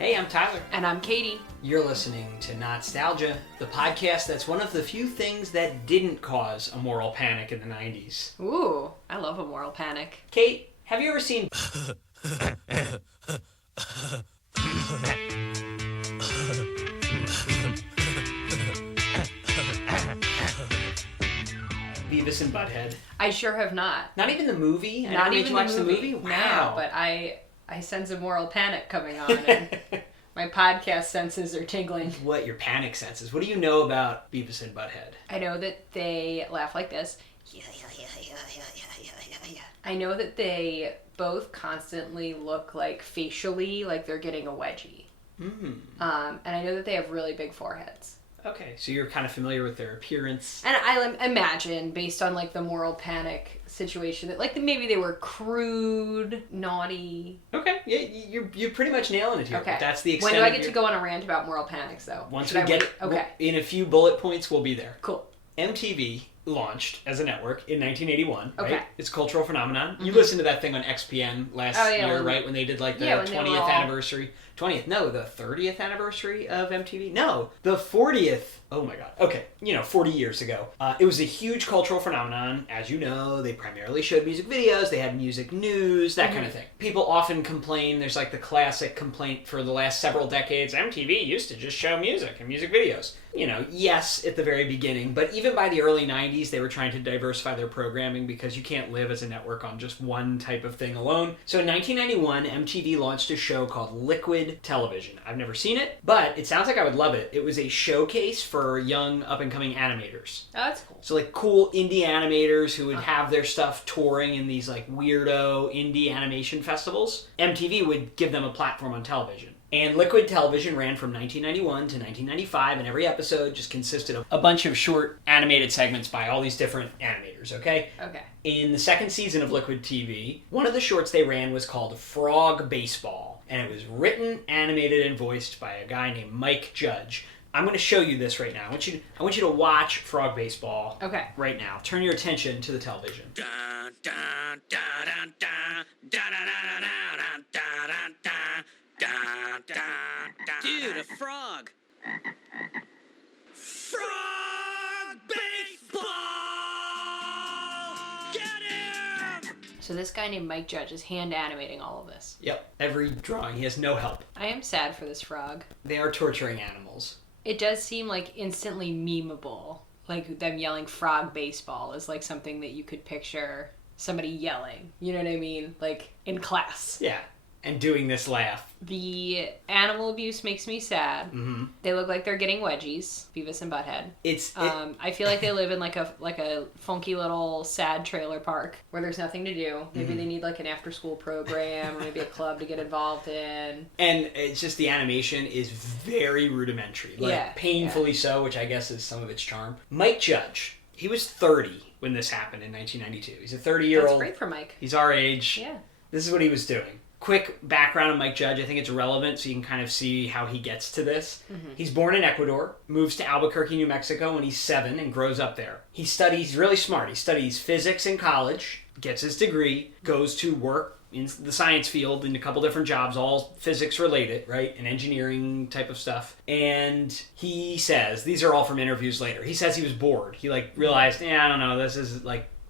Hey, I'm Tyler. And I'm Katie. You're listening to Not-Stalgia, the podcast that's one of the few things that didn't cause a moral panic in the 90s. Ooh, I love a moral panic. Kate, have you ever seen Beavis and Butthead? I sure have not. Not even the movie? I Not never made even you watch the movie. Wow. No, but I sense a moral panic coming on, and my podcast senses are tingling. What, your panic senses? What do you know about Beavis and Butthead? I know that they laugh like this. I know that they both constantly look like facially like they're getting a wedgie. And I know that they have really big foreheads. Okay, so you're kind of familiar with their appearance. And I imagine, based on like the moral panic situation, that like maybe they were crude, naughty. Okay, yeah, you're pretty much nailing it here. Okay, That's the extent. When do I get to go on a rant about moral panics, though? Once we get okay, in a few bullet points, we'll be there. Cool. MTV launched as a network in 1981. Okay. Right? It's a cultural phenomenon. You listened to that thing on XPN last year, right? When they did like the 20th anniversary. 20th? No, the 30th anniversary of MTV? No, the 40th. Oh my god. Okay. 40 years ago. It was a huge cultural phenomenon. As you know, they primarily showed music videos. They had music news, that kind of thing. People often complain, there's like the classic complaint for the last several decades, MTV used to just show music and music videos. Yes, at the very beginning, but even by the early 90s, they were trying to diversify their programming because you can't live as a network on just one type of thing alone. So in 1991, MTV launched a show called Liquid Television. I've never seen it, but it sounds like I would love it. It was a showcase for young up-and-coming animators. Oh, that's cool. So like cool indie animators who would have their stuff touring in these like weirdo indie animation festivals. MTV would give them a platform on television. And Liquid Television ran from 1991 to 1995, and every episode just consisted of a bunch of short animated segments by all these different animators, okay? Okay. In the second season of Liquid TV, one of the shorts they ran was called Frog Baseball, and it was written, animated, and voiced by a guy named Mike Judge. I'm going to show you this right now. I want you to watch Frog Baseball right now. Turn your attention to the television. Dude, a frog! Frog baseball! Get him! So this guy named Mike Judge is hand animating all of this. Yep, every drawing. He has no help. I am sad for this frog. They are torturing animals. It does seem like instantly memeable. Like them yelling frog baseball is like something that you could picture somebody yelling. You know what I mean? Like in class. Yeah. And doing this laugh. The animal abuse makes me sad. Mm-hmm. They look like they're getting wedgies, Beavis and Butthead. I feel like they live in like a funky little sad trailer park where there's nothing to do. Maybe they need like an after school program or maybe a club to get involved in. And it's just the animation is very rudimentary. Painfully so, which I guess is some of its charm. Mike Judge, he was 30 when this happened in 1992. He's a 30-year-old. That's great for Mike. He's our age. Yeah. This is what he was doing. Quick background on Mike Judge. I think it's relevant so you can kind of see how he gets to this. He's born in Ecuador, moves to Albuquerque, New Mexico when he's 7 and grows up there. He's really smart. He studies physics in college, gets his degree, goes to work in the science field in a couple different jobs, all physics related, right? And engineering type of stuff. And he says, these are all from interviews later, he says he was bored. He realized, I don't know, this is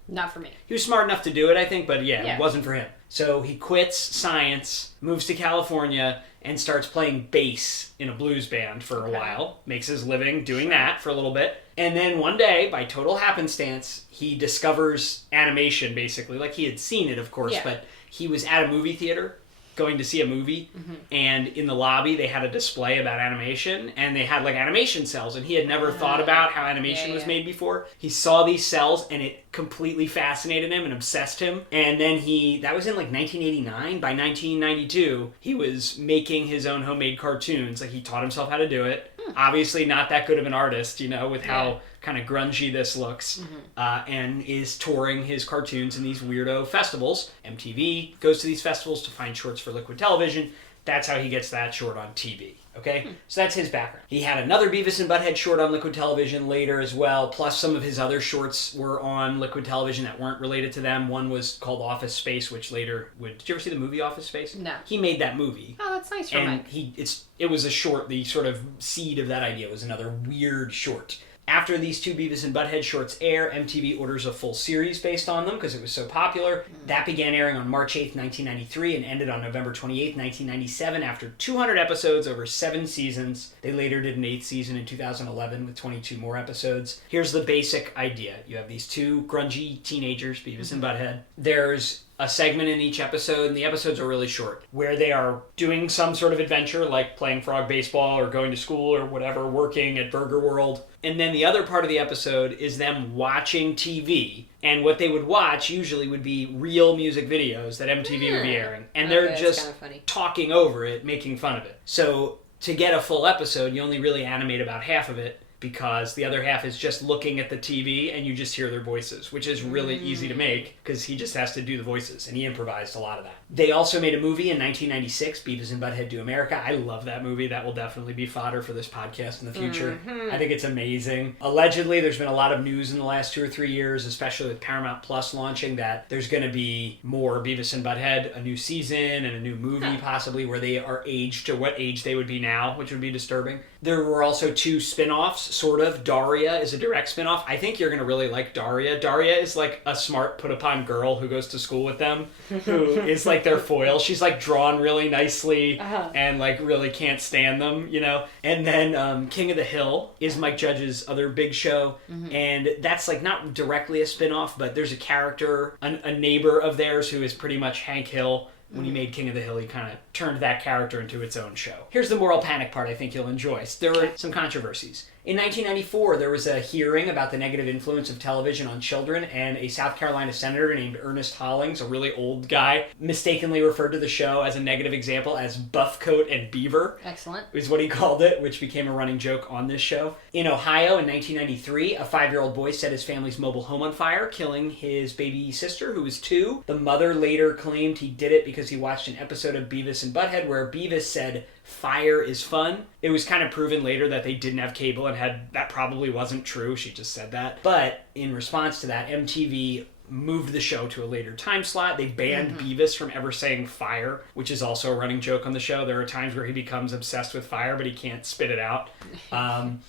not for me. He was smart enough to do it, I think, but it wasn't for him. So he quits science, moves to California, and starts playing bass in a blues band for a while. Makes his living doing that for a little bit. And then one day, by total happenstance, he discovers animation, basically. Like, he had seen it, of course, but he was at a movie theater going to see a movie, and in the lobby they had a display about animation, and they had animation cells, and he had never thought about how animation was made before. He saw these cells and it completely fascinated him and obsessed him, and then that was in 1989. By 1992 he was making his own homemade cartoons. He taught himself how to do it. Obviously not that good of an artist, with how kind of grungy this looks, and is touring his cartoons in these weirdo festivals. MTV goes to these festivals to find shorts for Liquid Television. That's how he gets that short on TV. Okay? So that's his background. He had another Beavis and Butthead short on Liquid Television later as well, plus some of his other shorts were on Liquid Television that weren't related to them. One was called Office Space, which later would... Did you ever see the movie Office Space? No. He made that movie. Oh, that's nice for Mike. It was a short. The sort of seed of that idea was another weird short. After these two Beavis and Butthead shorts air, MTV orders a full series based on them because it was so popular. That began airing on March 8th, 1993 and ended on November 28th, 1997 after 200 episodes over 7 seasons. They later did an 8th season in 2011 with 22 more episodes. Here's the basic idea. You have these two grungy teenagers, Beavis and Butthead. There's a segment in each episode, and the episodes are really short, where they are doing some sort of adventure, like playing frog baseball or going to school or whatever, working at Burger World. And then the other part of the episode is them watching TV. And what they would watch usually would be real music videos that MTV would be airing. And they're just talking over it, making fun of it. So to get a full episode, you only really animate about half of it, because the other half is just looking at the TV and you just hear their voices, which is really easy to make because he just has to do the voices, and he improvised a lot of that. They also made a movie in 1996, Beavis and Butthead Do America. I love that movie. That will definitely be fodder for this podcast in the future. I think it's amazing. Allegedly, there's been a lot of news in the last 2 or 3 years, especially with Paramount Plus launching, that there's going to be more Beavis and Butthead, a new season and a new movie possibly where they are aged to what age they would be now, which would be disturbing. There were also 2 spin-offs, sort of. Daria is a direct spin-off. I think you're going to really like Daria. Daria is like a smart put-upon girl who goes to school with them, who is like their foil. She's like drawn really nicely and like really can't stand them, you know? And then King of the Hill is Mike Judge's other big show, and that's like not directly a spin-off, but there's a character, a neighbor of theirs who is pretty much Hank Hill. When he made King of the Hill, he kind of turned that character into its own show. Here's the moral panic part I think you'll enjoy. There were some controversies. In 1994, there was a hearing about the negative influence of television on children, and a South Carolina senator named Ernest Hollings, a really old guy, mistakenly referred to the show as a negative example as Buffcoat and Beaver. Excellent. Is what he called it, which became a running joke on this show. In Ohio in 1993, a 5-year-old boy set his family's mobile home on fire, killing his baby sister, who was 2. The mother later claimed he did it because he watched an episode of Beavis and Butthead where Beavis said, "Fire is fun." It was kind of proven later that they didn't have cable and that probably wasn't true. She just said that. But in response to that, MTV moved the show to a later time slot. They banned Beavis from ever saying fire, which is also a running joke on the show. There are times where he becomes obsessed with fire, but he can't spit it out,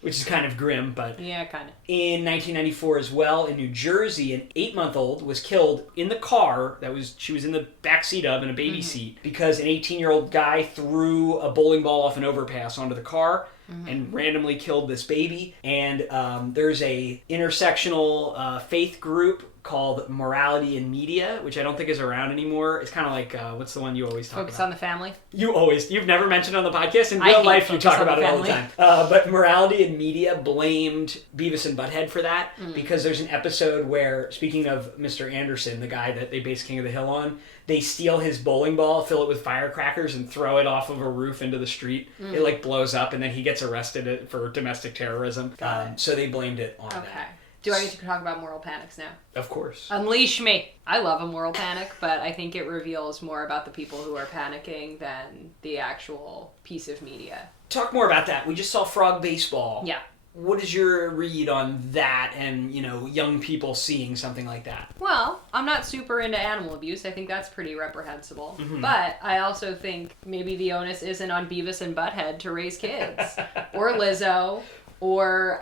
which is kind of grim. But yeah, kind of. In 1994 as well, in New Jersey, an 8-month-old was killed in the car she was in the back seat of in a baby seat because an 18-year-old guy threw a bowling ball off an overpass onto the car and randomly killed this baby. And there's a intersectional faith group called Morality in Media, which I don't think is around anymore. It's kind of like, what's the one you always talk about? Focus on the Family? You've never mentioned on the podcast. In real life, you talk about it all the time. But Morality in Media blamed Beavis and Butthead for that because there's an episode where, speaking of Mr. Anderson, the guy that they based King of the Hill on, they steal his bowling ball, fill it with firecrackers, and throw it off of a roof into the street. It like blows up, and then he gets arrested for domestic terrorism. So they blamed it on that. Do I get to talk about moral panics now? Of course. Unleash me. I love a moral panic, but I think it reveals more about the people who are panicking than the actual piece of media. Talk more about that. We just saw frog baseball. Yeah. What is your read on that and, young people seeing something like that? Well, I'm not super into animal abuse. I think that's pretty reprehensible. But I also think maybe the onus isn't on Beavis and Butthead to raise kids. Or Lizzo. Or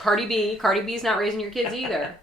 Cardi B. Cardi B's not raising your kids either.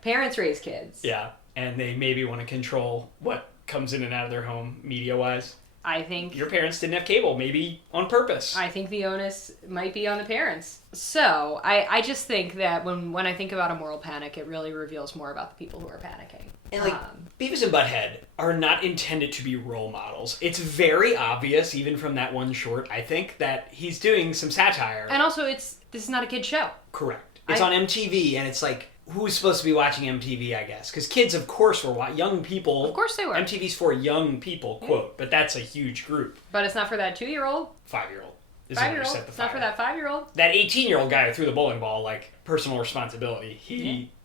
Parents raise kids. Yeah, and they maybe want to control what comes in and out of their home media-wise. I think... Your parents didn't have cable, maybe on purpose. I think the onus might be on the parents. So, I just think that when I think about a moral panic, it really reveals more about the people who are panicking. And Beavis and Butthead are not intended to be role models. It's very obvious, even from that one short, I think, that he's doing some satire. And also, this is not a kid's show. Correct. It's on MTV, and it's like, who's supposed to be watching MTV, I guess? Because kids, of course, were young people. Of course they were. MTV's for young people, quote, but that's a huge group. But it's not for that 2-year-old. 5-year-old. 5-year-old. It's not for that 5-year-old. That 18-year-old guy who threw the bowling ball, personal responsibility.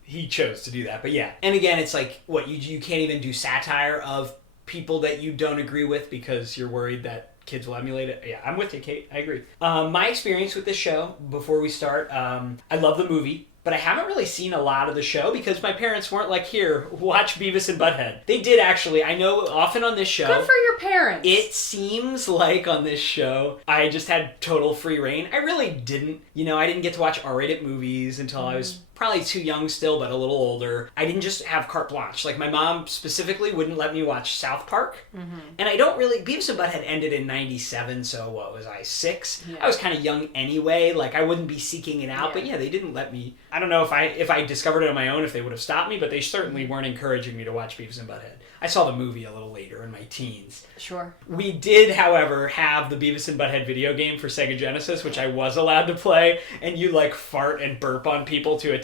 He chose to do that. But yeah. And again, it's like, what, you can't even do satire of people that you don't agree with because you're worried that kids will emulate it. Yeah, I'm with you, Kate. I agree. My experience with this show, before we start, I love the movie. But I haven't really seen a lot of the show because my parents weren't like, here, watch Beavis and Butthead. They did actually. I know often on this show... Good for your parents. It seems like on this show, I just had total free reign. I really didn't. I didn't get to watch R-rated movies until I was probably too young still, but a little older. I didn't just have carte blanche. Like, my mom specifically wouldn't let me watch South Park. And I don't really... Beavis and Butthead ended in 97, so what was I, 6? Yeah. I was kind of young anyway. Like, I wouldn't be seeking it out, but yeah, they didn't let me... I don't know if I discovered it on my own, if they would have stopped me, but they certainly weren't encouraging me to watch Beavis and Butthead. I saw the movie a little later in my teens. Sure. We did, however, have the Beavis and Butthead video game for Sega Genesis, which I was allowed to play, and you, like, fart and burp on people to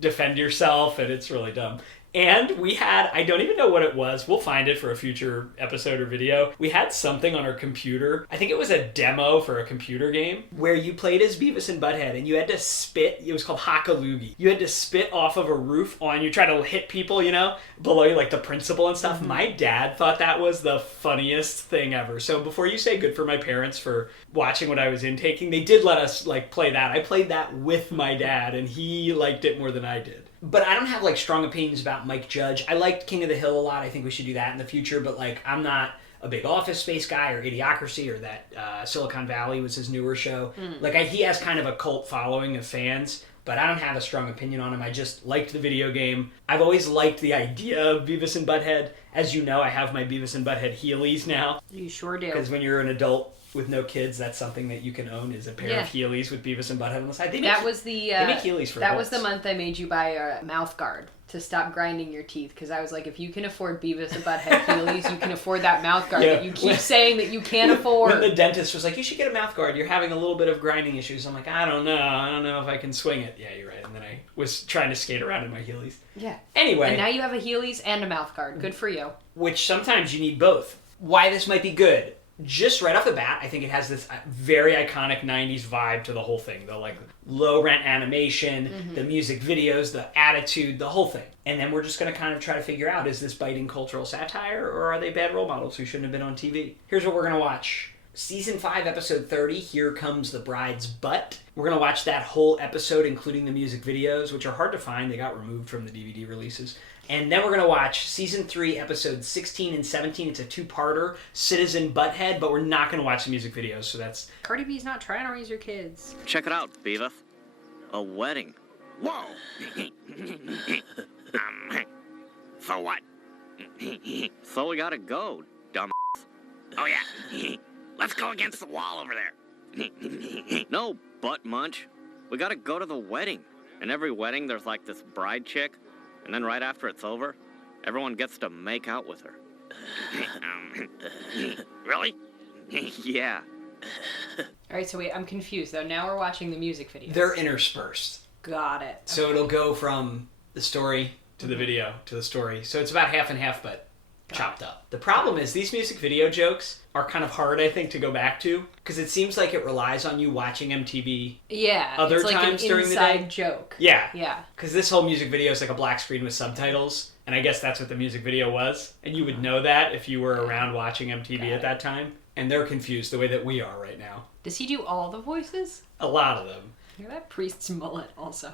defend yourself, and it's really dumb. And we had, I don't even know what it was, we'll find it for a future episode or video. We had something on our computer, I think it was a demo for a computer game, where you played as Beavis and Butthead, and you had to spit, it was called Haka-Loogie. You had to spit off of a roof you try to hit people, below you, like the principal and stuff. My dad thought that was the funniest thing ever. So before you say good for my parents for watching what I was intaking, they did let us, play that. I played that with my dad, and he liked it more than I did. But I don't have, strong opinions about Mike Judge. I liked King of the Hill a lot. I think we should do that in the future. But, I'm not a big Office Space guy or Idiocracy or that Silicon Valley was his newer show. He has kind of a cult following of fans, but I don't have a strong opinion on him. I just liked the video game. I've always liked the idea of Beavis and Butthead. As you know, I have my Beavis and Butthead Heelys now. You sure do. Because when you're an adult with no kids, that's something that you can own, is a pair of Heelys with Beavis and Butthead on the side. They make Heelys for That adults. was the month I made you buy a mouth guard to stop grinding your teeth, because I was like, if you can afford Beavis and Butthead Heelys, you can afford that mouth guard that you keep saying that you can't afford. When the dentist was like, you should get a mouth guard, you're having a little bit of grinding issues. I'm like, I don't know if I can swing it. Yeah, you're right. And then I was trying to skate around in my Heelys. Yeah. Anyway. And now you have a Heelys and a mouth guard. Good for you. Which sometimes you need both. Why this might be good. Just right off the bat, I think it has this very iconic 90s vibe to the whole thing. The low-rent animation, the music videos, the attitude, the whole thing. And then we're just going to kind of try to figure out, is this biting cultural satire, or are they bad role models who shouldn't have been on TV? Here's what we're going to watch. Season 5, Episode 30, Here Comes the Bride's Butt. We're going to watch that whole episode, including the music videos, which are hard to find. They got removed from the DVD releases. And then we're going to watch Season 3, Episodes 16 and 17. It's a two-parter, Citizen Butthead, but we're not going to watch the music videos, so that's... Cardi B's not trying to raise your kids. Check it out, Beavis. A wedding. Whoa! So what? So we gotta go, dumb. Oh yeah. Let's go against the wall over there. No, butt munch. We gotta go to the wedding. And every wedding, there's this bride chick. And then right after it's over, everyone gets to make out with her. Really? Yeah. All right, so wait, I'm confused, though. Now we're watching the music videos. They're interspersed. Got it. So it'll go from the story to the video to the story. So it's about half and half, but chopped up. The problem is these music video jokes are kind of hard, I think, to go back to, because it seems like it relies on you watching MTV other it's times during the day. It's like an inside joke. Yeah. Because this whole music video is like a black screen with subtitles, and I guess that's what the music video was. And you would know that if you were around watching MTV at that time. And they're confused the way that we are right now. Does he do all the voices? A lot of them. Look at that priest's mullet also.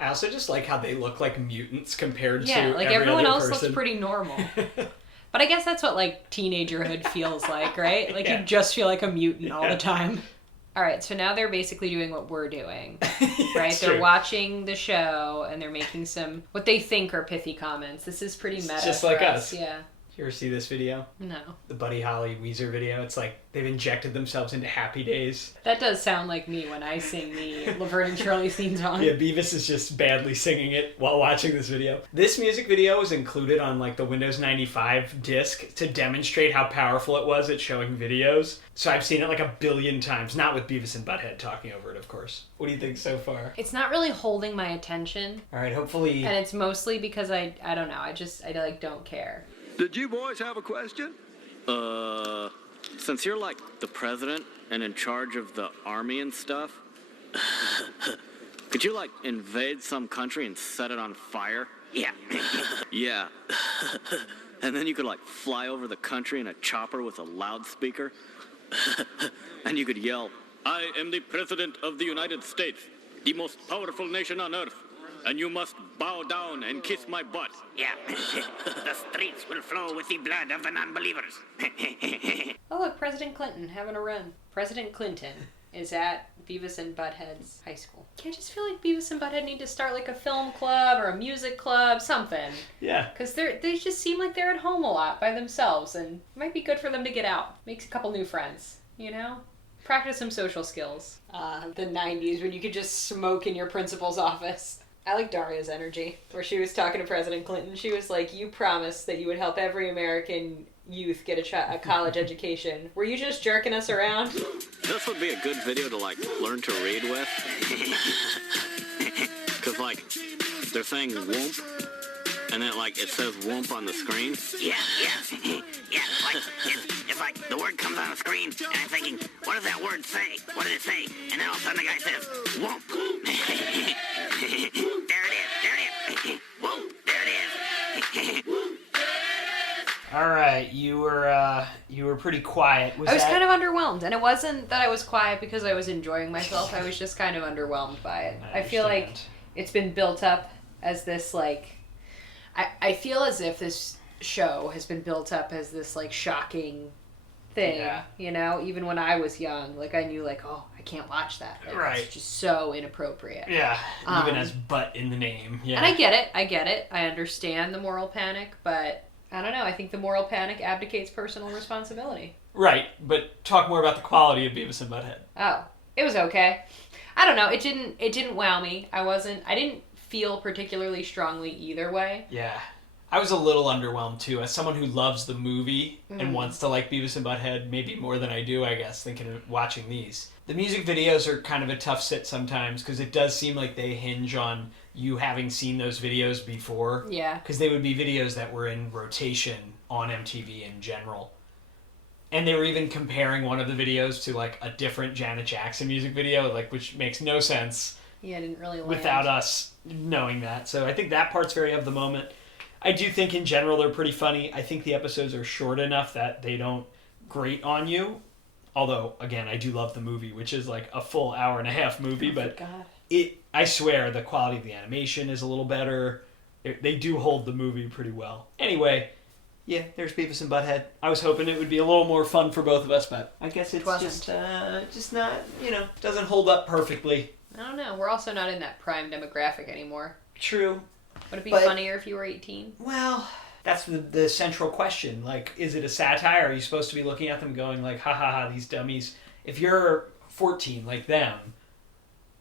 I also just like how they look like mutants compared to everyone else person. looks pretty normal. But I guess that's what teenagerhood feels like, right? You just feel like a mutant all the time. All right, so now they're basically doing what we're doing, right? They're watching the show and they're making some what they think are pithy comments. This is pretty meta. Just like us. Yeah. You ever see this video? No. The Buddy Holly Weezer video. It's like they've injected themselves into Happy Days. That does sound like me when I sing the Laverne and Shirley theme song. Yeah, Beavis is just badly singing it while watching this video. This music video was included on the Windows 95 disc to demonstrate how powerful it was at showing videos. So I've seen it a billion times, not with Beavis and Butthead talking over it, of course. What do you think so far? It's not really holding my attention. All right, hopefully... And it's mostly because I don't know, I don't care. Did you boys have a question? Since you're the president and in charge of the army and stuff, could you invade some country and set it on fire? Yeah. Yeah. And then you could fly over the country in a chopper with a loudspeaker. And you could yell, "I am the president of the United States, the most powerful nation on earth. and you must bow down and kiss my butt. Yeah, the streets will flow with the blood of the non-believers. Oh, look, President Clinton having a run. President Clinton is at Beavis and Butthead's high school. I just feel like Beavis and Butthead need to start like a film club or a music club, something. Yeah. Because they just seem like they're at home a lot by themselves, and it might be good for them to get out. Makes a couple new friends, you know? Practice some social skills. The 90s when you could just smoke in your principal's office. I like Daria's energy, where she was talking to President Clinton. She was like, you promised that you would help every American youth get a college education. Were you just jerking us around? This would be a good video to, like, learn to read with. Because, like, they're saying whoomp, and then, like, it says whoomp on the screen. Yeah. Like, it's like the word comes on the screen, and I'm thinking, what does that word say? What did it say? And then all of a sudden the guy says, whoomp. There it is. Whoop, there it is. All right, you were pretty quiet. I was kind of underwhelmed, and it wasn't that I was quiet because I was enjoying myself. I was just kind of underwhelmed by it. I feel like it's been built up as this, like... I feel as if this show has been built up as this, like, shocking thing, you know? Even when I was young, like, I knew, like, oh, I can't watch that. Like, right. It's just so inappropriate. Yeah, even as butt in the name. Yeah. And I get it. I understand the moral panic, but... I don't know. I think the moral panic abdicates personal responsibility. Right, but talk more about the quality of Beavis and Butthead. Oh, it was okay. I don't know. It didn't wow me. I didn't feel particularly strongly either way. Yeah. I was a little underwhelmed too. As someone who loves the movie and wants to like Beavis and Butthead, maybe more than I do, I guess, thinking of watching these. The music videos are kind of a tough sit sometimes because it does seem like they hinge on you having seen those videos before. Yeah. Because they would be videos that were in rotation on MTV in general. And they were even comparing one of the videos to like a different Janet Jackson music video, like which makes no sense. Yeah, I didn't really land. Without us knowing that. So I think that part's very of the moment. I do think in general they're pretty funny. I think the episodes are short enough that they don't grate on you. Although, again, I do love the movie, which is like a full hour-and-a-half movie. But I swear the quality of the animation is a little better. They do hold the movie pretty well. Anyway, yeah, there's Beavis and Butthead. I was hoping it would be a little more fun for both of us, but I guess it's just not, doesn't hold up perfectly. I don't know. We're also not in that prime demographic anymore. True. Would it be funnier if you were 18? Well, that's the central question. Like, is it a satire? Are you supposed to be looking at them going like, ha ha ha, these dummies? If you're 14 like them...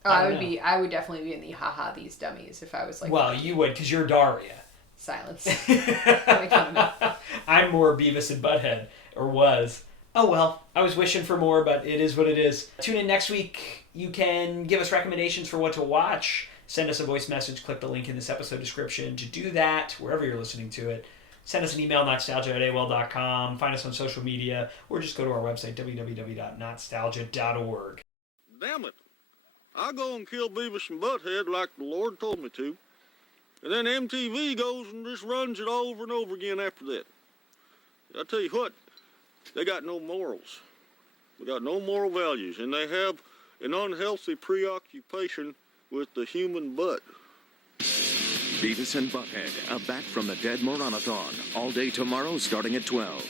I would definitely be in the haha these dummies if I was like... Well, 14. you would, because you're Daria. Silence. Don't make fun of me. I'm more Beavis and Butthead, or was. Oh well, I was wishing for more, but it is what it is. Tune in next week. You can give us recommendations for what to watch. Send us a voice message. Click the link in this episode description to do that, wherever you're listening to it. Send us an email, Not-Stalgia@AOL.com. Find us on social media, or just go to our website, www.notstalgia.org. Damn it. I'll go and kill Beavis and Butthead like the Lord told me to. And then MTV goes and just runs it over and over again after that. I tell you what, they got no morals. They got no moral values, and they have an unhealthy preoccupation with the human butt. Beavis and Butthead, a Back from the Dead Moranathon, all day tomorrow starting at 12.